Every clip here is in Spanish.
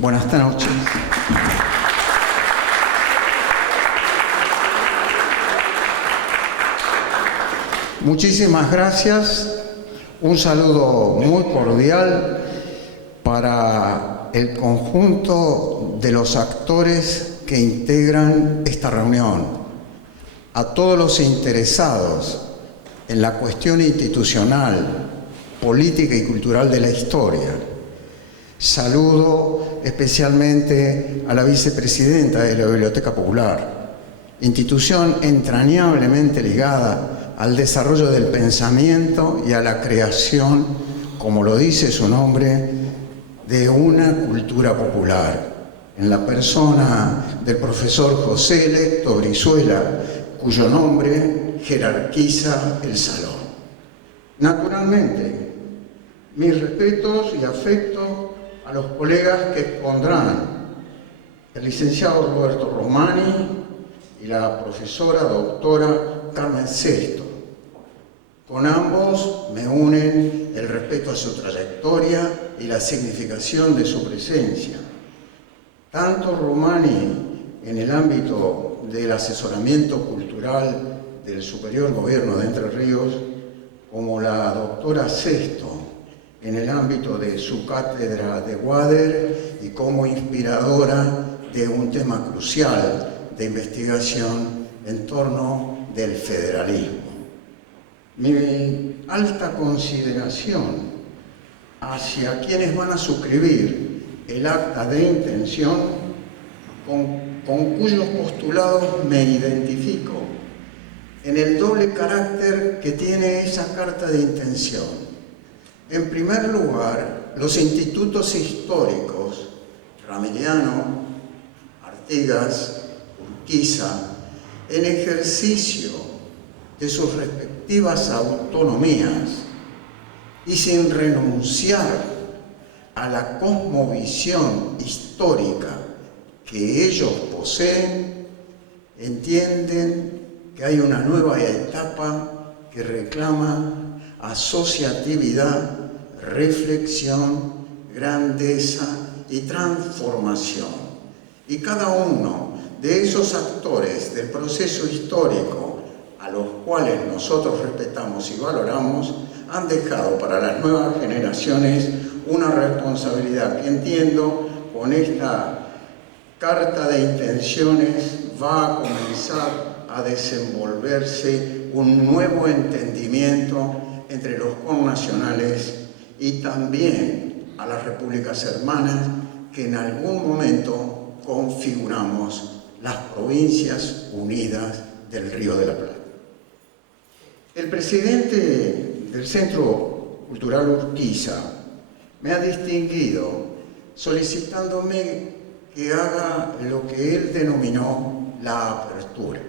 Buenas noches. Muchísimas gracias. Un saludo muy cordial para el conjunto de los actores que integran esta reunión, a todos los interesados en la cuestión institucional, política y cultural de la historia. Saludo especialmente a la vicepresidenta de la Biblioteca Popular, institución entrañablemente ligada al desarrollo del pensamiento y a la creación, como lo dice su nombre, de una cultura popular, en la persona del profesor José Electo Brizuela, cuyo nombre jerarquiza el salón. Naturalmente, mis respetos y afectos a los colegas que expondrán, el licenciado Roberto Romani y la profesora doctora Carmen Sesto. Con ambos me unen el respeto a su trayectoria y la significación de su presencia. Tanto Romani en el ámbito del asesoramiento cultural del Superior Gobierno de Entre Ríos, como la doctora Sesto en el ámbito de su cátedra de Wader y como inspiradora de un tema crucial de investigación en torno del federalismo. Mi alta consideración hacia quienes van a suscribir el acta de intención con cuyos postulados me identifico en el doble carácter que tiene esa carta de intención. En primer lugar, los institutos históricos, Ramiriano, Artigas, Urquiza, en ejercicio de sus respectivas autonomías y sin renunciar a la cosmovisión histórica que ellos poseen, entienden que hay una nueva etapa que reclama asociatividad, reflexión, grandeza y transformación. Y cada uno de esos actores del proceso histórico a los cuales nosotros respetamos y valoramos han dejado para las nuevas generaciones una responsabilidad que entiendo con esta carta de intenciones va a comenzar a desenvolverse un nuevo entendimiento entre los connacionales y también a las repúblicas hermanas que en algún momento configuramos las Provincias Unidas del Río de la Plata. El presidente del Centro Cultural Urquiza me ha distinguido solicitándome que haga lo que él denominó la apertura.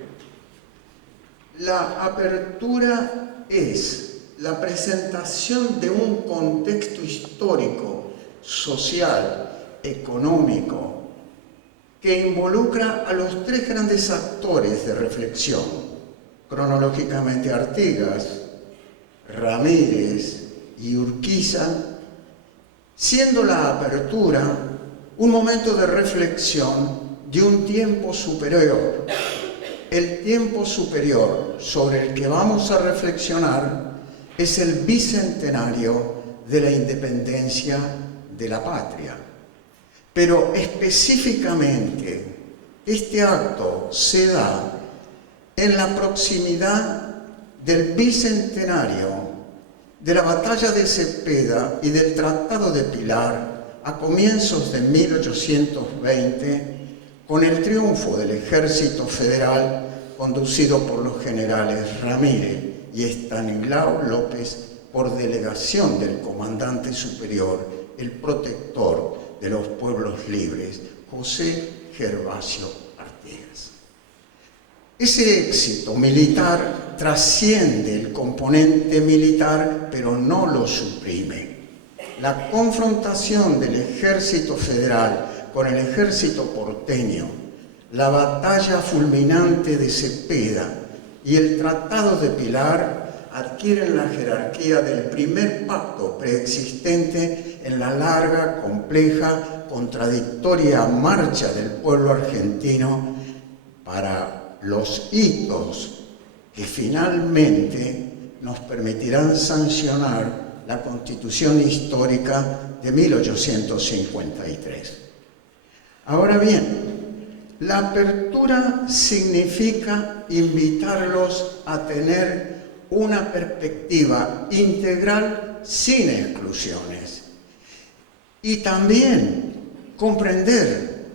La apertura es la presentación de un contexto histórico, social, económico, que involucra a los tres grandes actores de reflexión, cronológicamente Artigas, Ramírez y Urquiza, siendo la apertura un momento de reflexión de un tiempo superior. El tiempo superior sobre el que vamos a reflexionar es el bicentenario de la independencia de la patria. Pero específicamente este acto se da en la proximidad del bicentenario de la batalla de Cepeda y del Tratado de Pilar a comienzos de 1820, con el triunfo del Ejército Federal conducido por los generales Ramírez y Estanislao López por delegación del comandante superior, el protector de los pueblos libres, José Gervasio Artigas. Ese éxito militar trasciende el componente militar, pero no lo suprime. La confrontación del Ejército Federal con el Ejército porteño, la batalla fulminante de Cepeda y el Tratado de Pilar adquieren la jerarquía del primer pacto preexistente en la larga, compleja, contradictoria marcha del pueblo argentino para los hitos que finalmente nos permitirán sancionar la Constitución histórica de 1853. Ahora bien, la apertura significa invitarlos a tener una perspectiva integral sin exclusiones y también comprender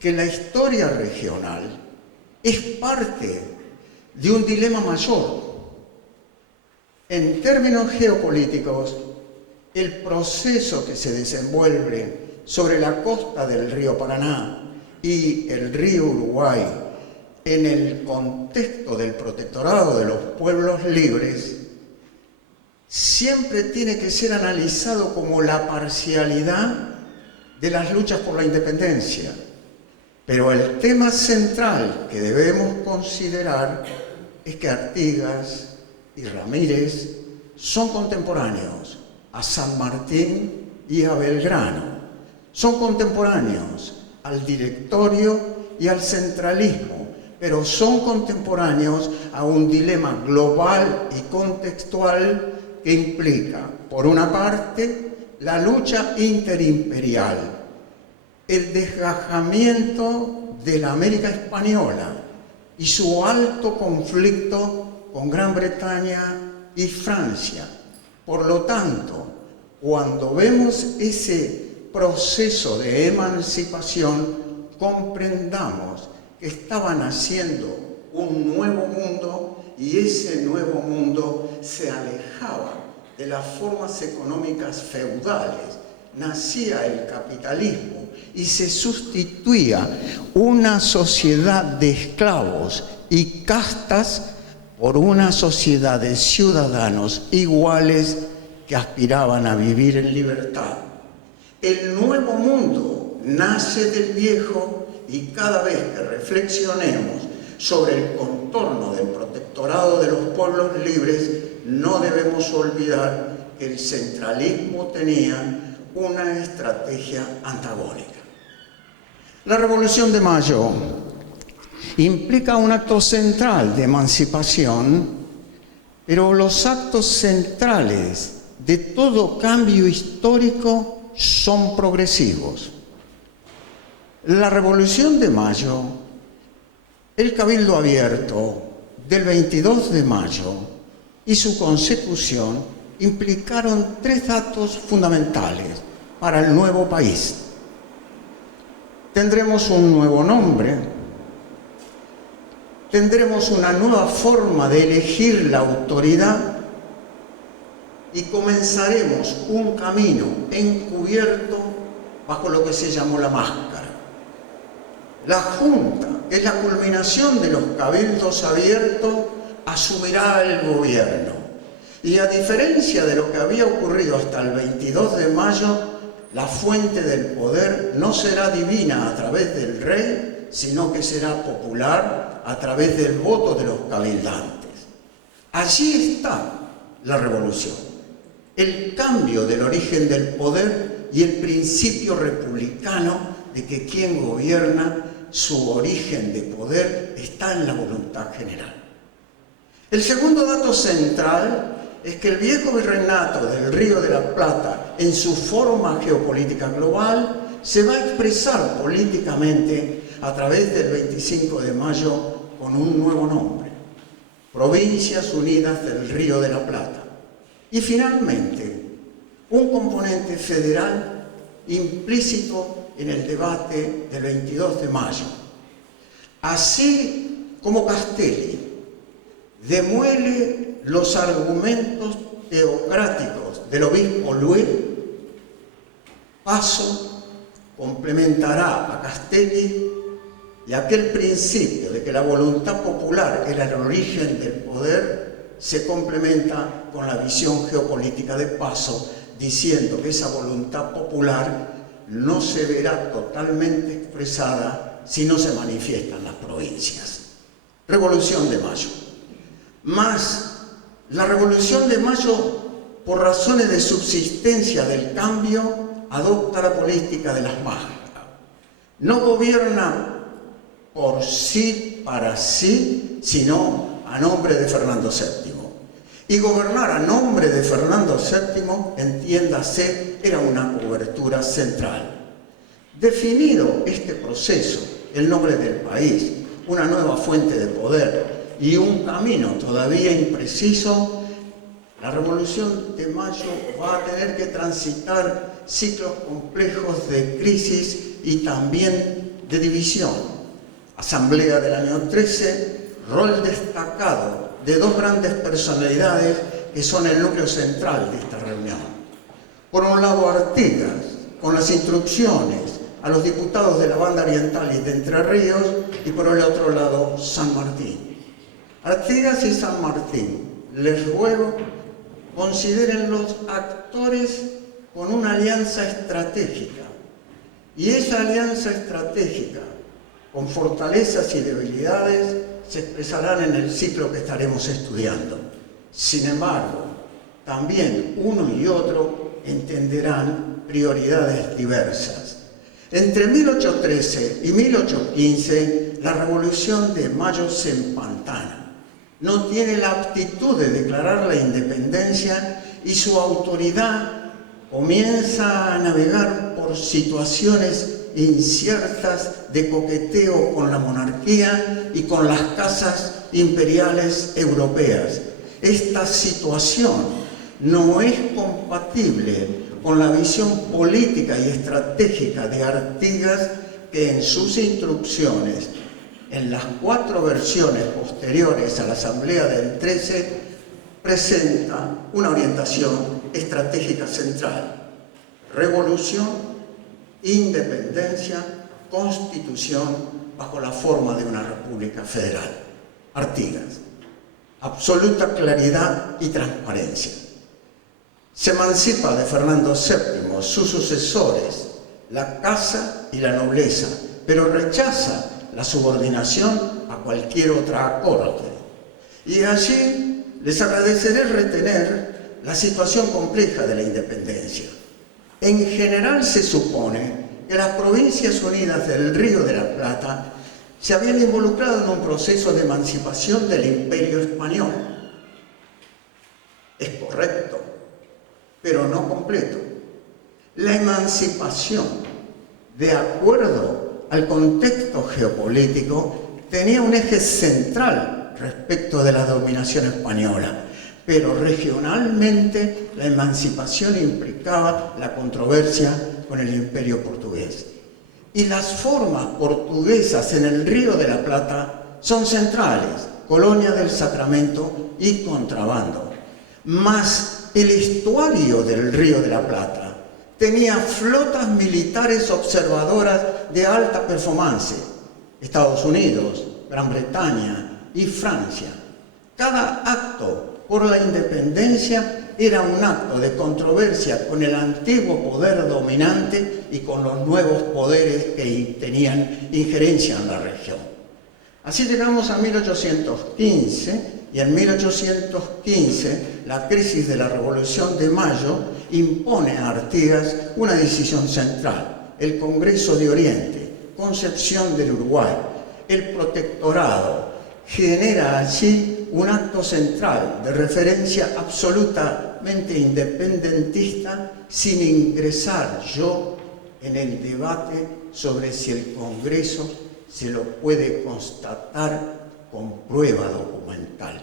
que la historia regional es parte de un dilema mayor. En términos geopolíticos, el proceso que se desenvuelve sobre la costa del río Paraná y el río Uruguay en el contexto del protectorado de los pueblos libres siempre tiene que ser analizado como la parcialidad de las luchas por la independencia. Pero el tema central que debemos considerar es que Artigas y Ramírez son contemporáneos a San Martín y a Belgrano. Son contemporáneos al directorio y al centralismo, pero son contemporáneos a un dilema global y contextual que implica, por una parte, la lucha interimperial, el desgajamiento de la América española y su alto conflicto con Gran Bretaña y Francia. Por lo tanto, cuando vemos ese proceso de emancipación, comprendamos que estaban haciendo un nuevo mundo y ese nuevo mundo se alejaba de las formas económicas feudales. Nacía el capitalismo y se sustituía una sociedad de esclavos y castas por una sociedad de ciudadanos iguales que aspiraban a vivir en libertad. El nuevo mundo nace del viejo y cada vez que reflexionemos sobre el contorno del protectorado de los pueblos libres, no debemos olvidar que el centralismo tenía una estrategia antagónica. La Revolución de Mayo implica un acto central de emancipación, pero los actos centrales de todo cambio histórico son progresivos. La Revolución de Mayo, el Cabildo Abierto del 22 de mayo y su consecución implicaron tres datos fundamentales para el nuevo país. Tendremos un nuevo nombre, tendremos una nueva forma de elegir la autoridad y comenzaremos un camino encubierto bajo lo que se llamó la máscara. La Junta, que es la culminación de los cabildos abiertos, asumirá el gobierno. Y a diferencia de lo que había ocurrido hasta el 22 de mayo, la fuente del poder no será divina a través del rey, sino que será popular a través del voto de los cabildantes. Allí está la revolución, el cambio del origen del poder y el principio republicano de que quien gobierna, su origen de poder está en la voluntad general. El segundo dato central es que el viejo virreinato del Río de la Plata, en su forma geopolítica global, se va a expresar políticamente a través del 25 de mayo con un nuevo nombre: Provincias Unidas del Río de la Plata. Y finalmente, un componente federal implícito en el debate del 22 de mayo. Así como Castelli demuele los argumentos teocráticos del obispo Luis, Paso complementará a Castelli y aquel principio de que la voluntad popular era el origen del poder se complementa con la visión geopolítica de Paso, diciendo que esa voluntad popular no se verá totalmente expresada si no se manifiestan las provincias. Revolución de Mayo. Más la Revolución de Mayo, por razones de subsistencia del cambio, adopta la política de las máscaras. No gobierna por sí, para sí, sino a nombre de Fernando VII. Y gobernar a nombre de Fernando VII, entiéndase, era una cobertura central. Definido este proceso, el nombre del país, una nueva fuente de poder y un camino todavía impreciso, la Revolución de Mayo va a tener que transitar ciclos complejos de crisis y también de división. Asamblea del año 13, rol destacado de dos grandes personalidades que son el núcleo central de esta reunión. Por un lado, Artigas, con las instrucciones a los diputados de la banda oriental y de Entre Ríos, y por el otro lado, San Martín. Artigas y San Martín, les ruego, consideren los actores con una alianza estratégica. Y esa alianza estratégica, con fortalezas y debilidades, se expresarán en el ciclo que estaremos estudiando. Sin embargo, también uno y otro entenderán prioridades diversas. Entre 1813 y 1815, la Revolución de Mayo se empantana. No tiene la aptitud de declarar la independencia y su autoridad comienza a navegar por situaciones inciertas de coqueteo con la monarquía y con las casas imperiales europeas. Esta situación no es compatible con la visión política y estratégica de Artigas, que en sus instrucciones, en las 4 versiones posteriores a la Asamblea del 13, presenta una orientación estratégica central: revolución, independencia, constitución bajo la forma de una república federal. Artigas: absoluta claridad y transparencia. Se emancipa de Fernando VII, sus sucesores, la casa y la nobleza, pero rechaza la subordinación a cualquier otra corte. Y allí les agradeceré retener la situación compleja de la independencia. En general se supone que las Provincias Unidas del Río de la Plata se habían involucrado en un proceso de emancipación del Imperio Español. Es correcto, pero no completo. La emancipación, de acuerdo al contexto geopolítico, tenía un eje central respecto de la dominación española, pero regionalmente la emancipación implicaba la controversia con el Imperio portugués. Y las formas portuguesas en el Río de la Plata son centrales: colonia del Sacramento y contrabando. Mas el estuario del Río de la Plata tenía flotas militares observadoras de alta performance: Estados Unidos, Gran Bretaña y Francia. Cada acto por la independencia era un acto de controversia con el antiguo poder dominante y con los nuevos poderes que tenían injerencia en la región. Así llegamos a 1815, y en 1815 la crisis de la Revolución de Mayo impone a Artigas una decisión central: el Congreso de Oriente, Concepción del Uruguay, el protectorado. Genera allí un acto central de referencia absolutamente independentista, sin ingresar yo en el debate sobre si el Congreso se lo puede constatar con prueba documental.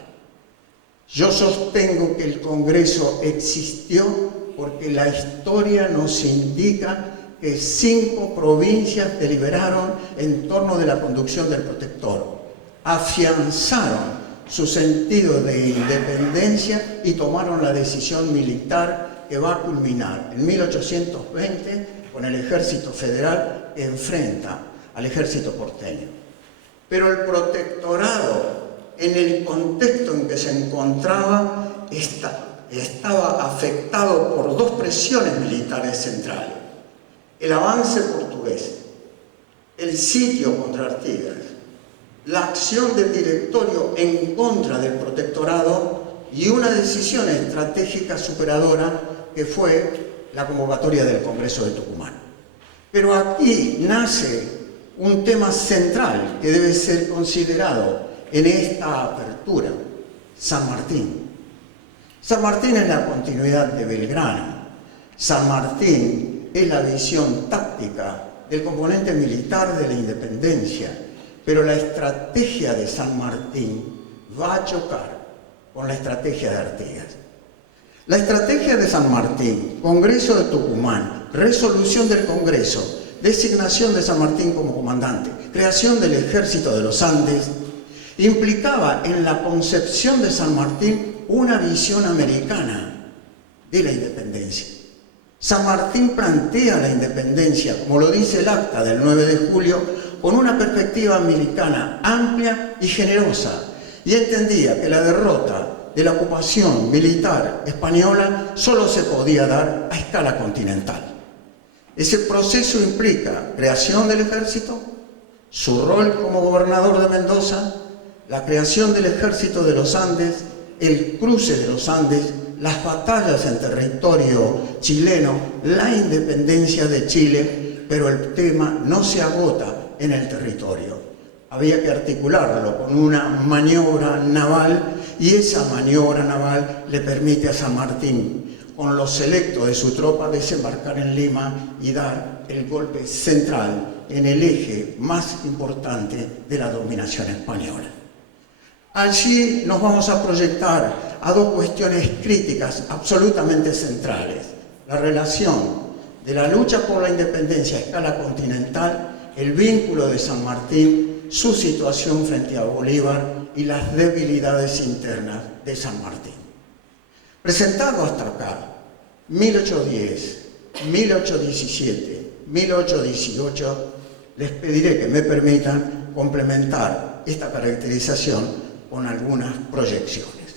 Yo sostengo que el Congreso existió porque la historia nos indica que 5 provincias deliberaron en torno de la conducción del protector, afianzaron su sentido de independencia y tomaron la decisión militar que va a culminar en 1820 con el ejército federal que enfrenta al ejército porteño. Pero el protectorado, en el contexto en que se encontraba, estaba afectado por 2 presiones militares centrales: el avance portugués, el sitio contra Artigas, la acción del directorio en contra del protectorado y una decisión estratégica superadora que fue la convocatoria del Congreso de Tucumán. Pero aquí nace un tema central que debe ser considerado en esta apertura: San Martín. San Martín es la continuidad de Belgrano. San Martín es la visión táctica del componente militar de la independencia, pero la estrategia de San Martín va a chocar con la estrategia de Artigas. La estrategia de San Martín, Congreso de Tucumán, resolución del Congreso, designación de San Martín como comandante, creación del Ejército de los Andes, implicaba en la concepción de San Martín una visión americana de la independencia. San Martín plantea la independencia, como lo dice el acta del 9 de julio, con una perspectiva americana amplia y generosa, y entendía que la derrota de la ocupación militar española solo se podía dar a escala continental. Ese proceso implica creación del ejército, su rol como gobernador de Mendoza, la creación del Ejército de los Andes, el cruce de los Andes, las batallas en territorio chileno, la independencia de Chile, pero el tema no se agota en el territorio. Había que articularlo con una maniobra naval, y esa maniobra naval le permite a San Martín, con los selectos de su tropa, desembarcar en Lima y dar el golpe central en el eje más importante de la dominación española. Allí nos vamos a proyectar a dos cuestiones críticas absolutamente centrales: la relación de la lucha por la independencia a escala continental, el vínculo de San Martín, su situación frente a Bolívar y las debilidades internas de San Martín. Presentado hasta acá, 1810, 1817, 1818, les pediré que me permitan complementar esta caracterización con algunas proyecciones.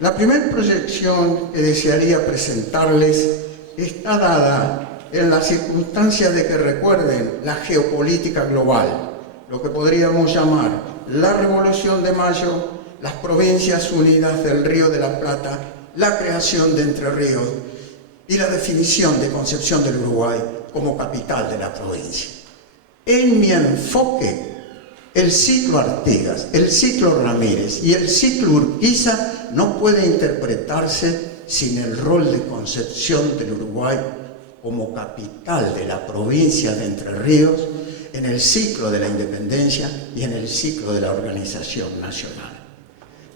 La primera proyección que desearía presentarles está dada en la circunstancia de que recuerden la geopolítica global, lo que podríamos llamar la Revolución de Mayo, las Provincias Unidas del Río de la Plata, la creación de Entre Ríos y la definición de Concepción del Uruguay como capital de la provincia. En mi enfoque, el ciclo Artigas, el ciclo Ramírez y el ciclo Urquiza no puede interpretarse sin el rol de Concepción del Uruguay como capital de la provincia de Entre Ríos en el ciclo de la independencia y en el ciclo de la organización nacional.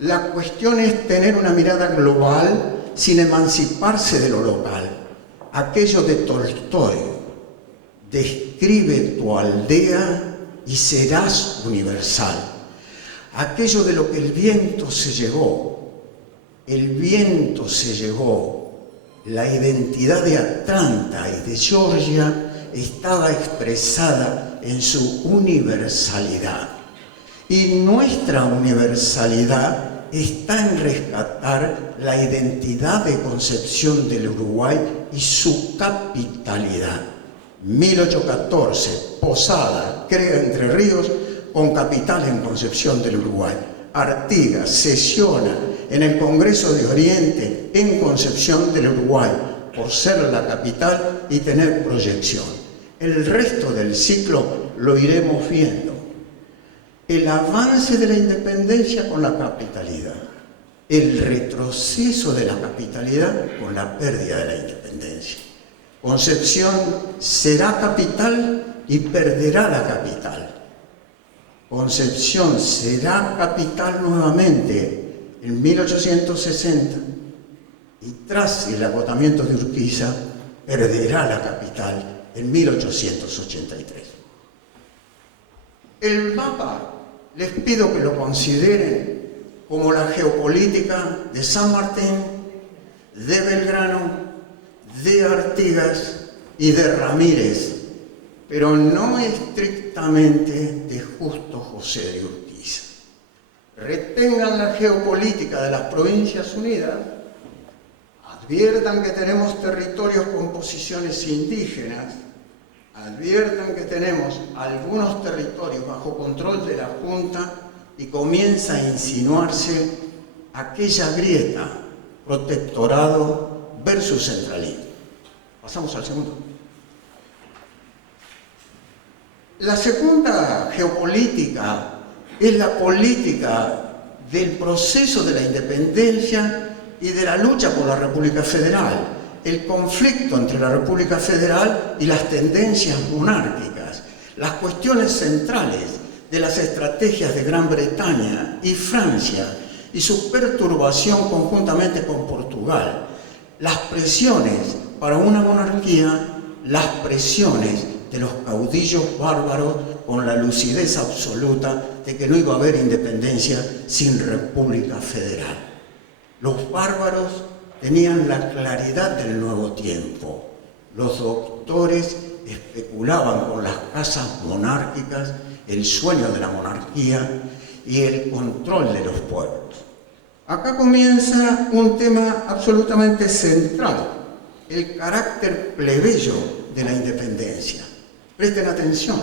La cuestión es tener una mirada global sin emanciparse de lo local. Aquello de Tolstoy: describe tu aldea y serás universal. Aquello de lo que el viento se llevó, la identidad de Atlanta y de Georgia estaba expresada en su universalidad. Y nuestra universalidad está en rescatar la identidad de Concepción del Uruguay y su capitalidad. 1814, Posada crea Entre Ríos con capital en Concepción del Uruguay. Artigas sesiona en el Congreso de Oriente en Concepción del Uruguay por ser la capital y tener proyección. El resto del ciclo lo iremos viendo. El avance de la independencia con la capitalidad, el retroceso de la capitalidad con la pérdida de la independencia. Concepción será capital y perderá la capital. Concepción será capital nuevamente en 1860 y tras el agotamiento de Urquiza perderá la capital en 1883. El mapa les pido que lo consideren como la geopolítica de San Martín, de Belgrano, de Artigas y de Ramírez, pero no estrictamente de Justo José de Urquiza. Retengan la geopolítica de las Provincias Unidas, adviertan que tenemos territorios con posiciones indígenas, adviertan que tenemos algunos territorios bajo control de la Junta y comienza a insinuarse aquella grieta protectorado versus centralismo. Pasamos al segundo. La segunda geopolítica es la política del proceso de la independencia y de la lucha por la República Federal, el conflicto entre la República Federal y las tendencias monárquicas, las cuestiones centrales de las estrategias de Gran Bretaña y Francia y su perturbación conjuntamente con Portugal, las presiones para una monarquía, las presiones de los caudillos bárbaros con la lucidez absoluta de que no iba a haber independencia sin República Federal. Los bárbaros tenían la claridad del nuevo tiempo. Los doctores especulaban con las casas monárquicas, el sueño de la monarquía y el control de los pueblos. Acá comienza un tema absolutamente central, el carácter plebeyo de la independencia. Presten atención.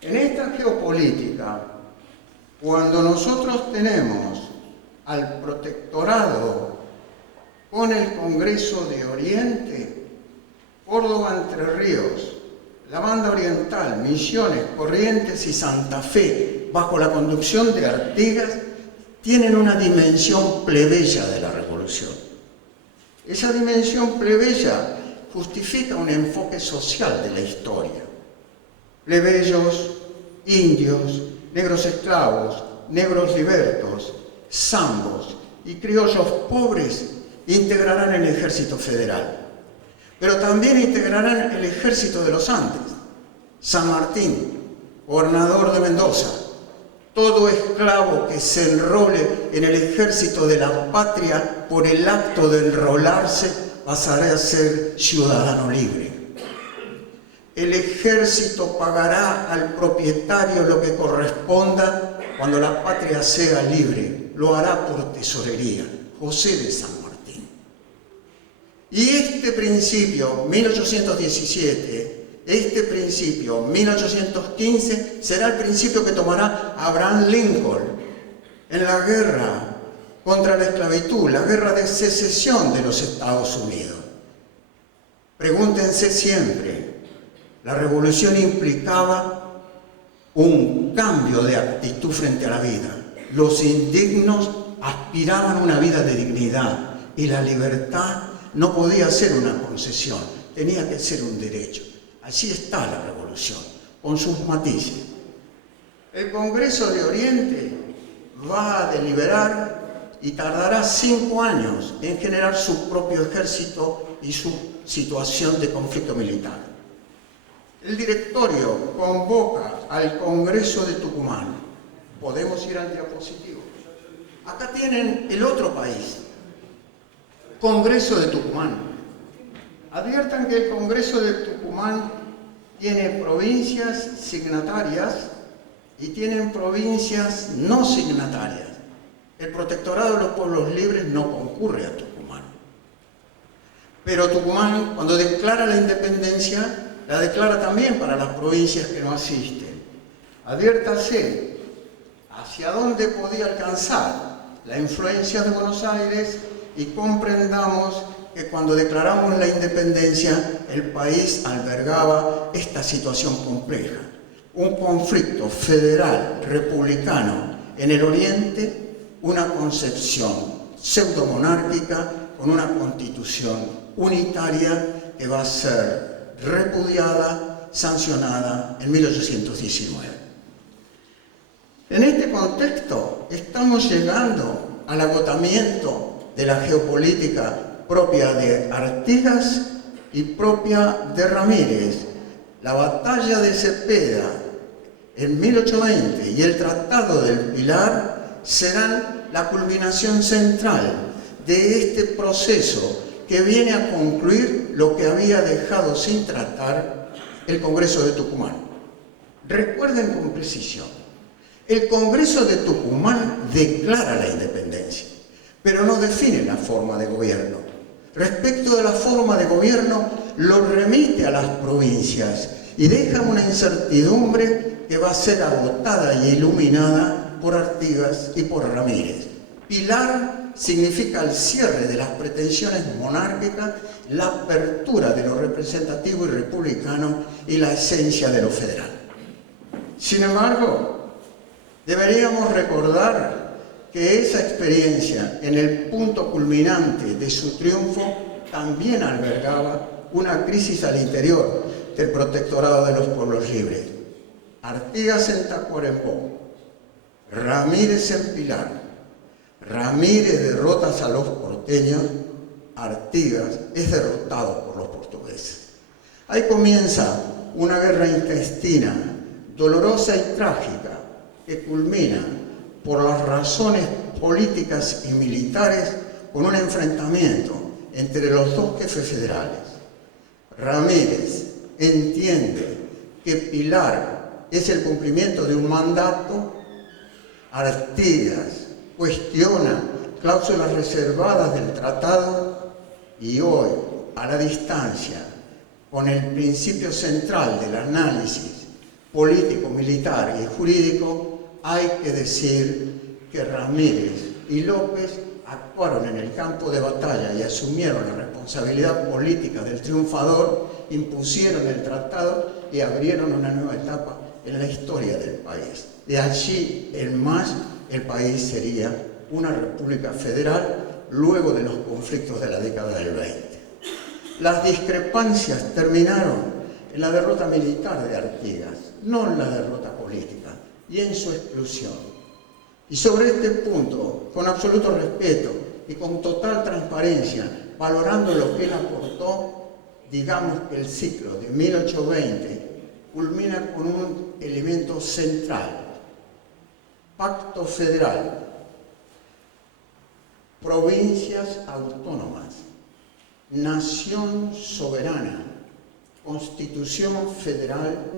En esta geopolítica, cuando nosotros tenemos al protectorado con el Congreso de Oriente, Córdoba, Entre Ríos, la Banda Oriental, Misiones, Corrientes y Santa Fe, bajo la conducción de Artigas, tienen una dimensión plebeya de la revolución. Esa dimensión plebeya justifica un enfoque social de la historia. Plebeyos, indios, negros esclavos, negros libertos, zambos y criollos pobres integrarán el ejército federal. Pero también integrarán el ejército de los Andes. San Martín, gobernador de Mendoza, todo esclavo que se enrole en el ejército de la patria por el acto de enrolarse pasará a ser ciudadano libre. El ejército pagará al propietario lo que corresponda cuando la patria sea libre. Lo hará por tesorería. José de San Martín. Y este principio, 1817, este principio, 1815, será el principio que tomará Abraham Lincoln en la guerra contra la esclavitud, la guerra de secesión de los Estados Unidos. Pregúntense siempre, la revolución implicaba un cambio de actitud frente a la vida. Los indignos aspiraban a una vida de dignidad y la libertad no podía ser una concesión, tenía que ser un derecho. Así está la revolución, con sus matices. El Congreso de Oriente va a deliberar y tardará 5 años en generar su propio ejército y su situación de conflicto militar. El directorio convoca al Congreso de Tucumán. Podemos ir al diapositivo. Acá tienen el otro país, Congreso de Tucumán. Adviertan que el Congreso de Tucumán tiene provincias signatarias y tienen provincias no signatarias. El Protectorado de los Pueblos Libres no concurre a Tucumán. Pero Tucumán, cuando declara la independencia, la declara también para las provincias que no asisten. Adviértase hacia dónde podía alcanzar la influencia de Buenos Aires y comprendamos que cuando declaramos la independencia, el país albergaba esta situación compleja. Un conflicto federal, republicano en el Oriente, una concepción pseudomonárquica con una constitución unitaria que va a ser repudiada, sancionada en 1819. En este contexto estamos llegando al agotamiento de la geopolítica propia de Artigas y propia de Ramírez. La batalla de Cepeda en 1820 y el Tratado del Pilar serán la culminación central de este proceso que viene a concluir lo que había dejado sin tratar el Congreso de Tucumán. Recuerden con precisión, el Congreso de Tucumán declara la independencia, pero no define la forma de gobierno. Respecto de la forma de gobierno, lo remite a las provincias y deja una incertidumbre que va a ser agotada y iluminada por Artigas y por Ramírez. Pilar significa el cierre de las pretensiones monárquicas, la apertura de lo representativo y republicano y la esencia de lo federal. Sin embargo, deberíamos recordar que esa experiencia, en el punto culminante de su triunfo, también albergaba una crisis al interior del protectorado de los pueblos libres. Artigas en Tacuarembó, Ramírez en Pilar, Ramírez derrotas a los porteños, Artigas es derrotado por los portugueses. Ahí comienza una guerra intestina, dolorosa y trágica, que culmina por las razones políticas y militares con un enfrentamiento entre los dos jefes federales. Ramírez entiende que Pilar es el cumplimiento de un mandato, Artigas cuestiona cláusulas reservadas del tratado y hoy, a la distancia, con el principio central del análisis político, militar y jurídico, hay que decir que Ramírez y López actuaron en el campo de batalla y asumieron la responsabilidad política del triunfador, impusieron el tratado y abrieron una nueva etapa en la historia del país. De allí en más, el país sería una república federal luego de los conflictos de la década del 20. Las discrepancias terminaron en la derrota militar de Artigas, no en la derrota política, y en su exclusión. Y sobre este punto, con absoluto respeto y con total transparencia, valorando lo que él aportó, digamos que el ciclo de 1820 culmina con un elemento central: pacto federal, provincias autónomas, nación soberana, constitución federal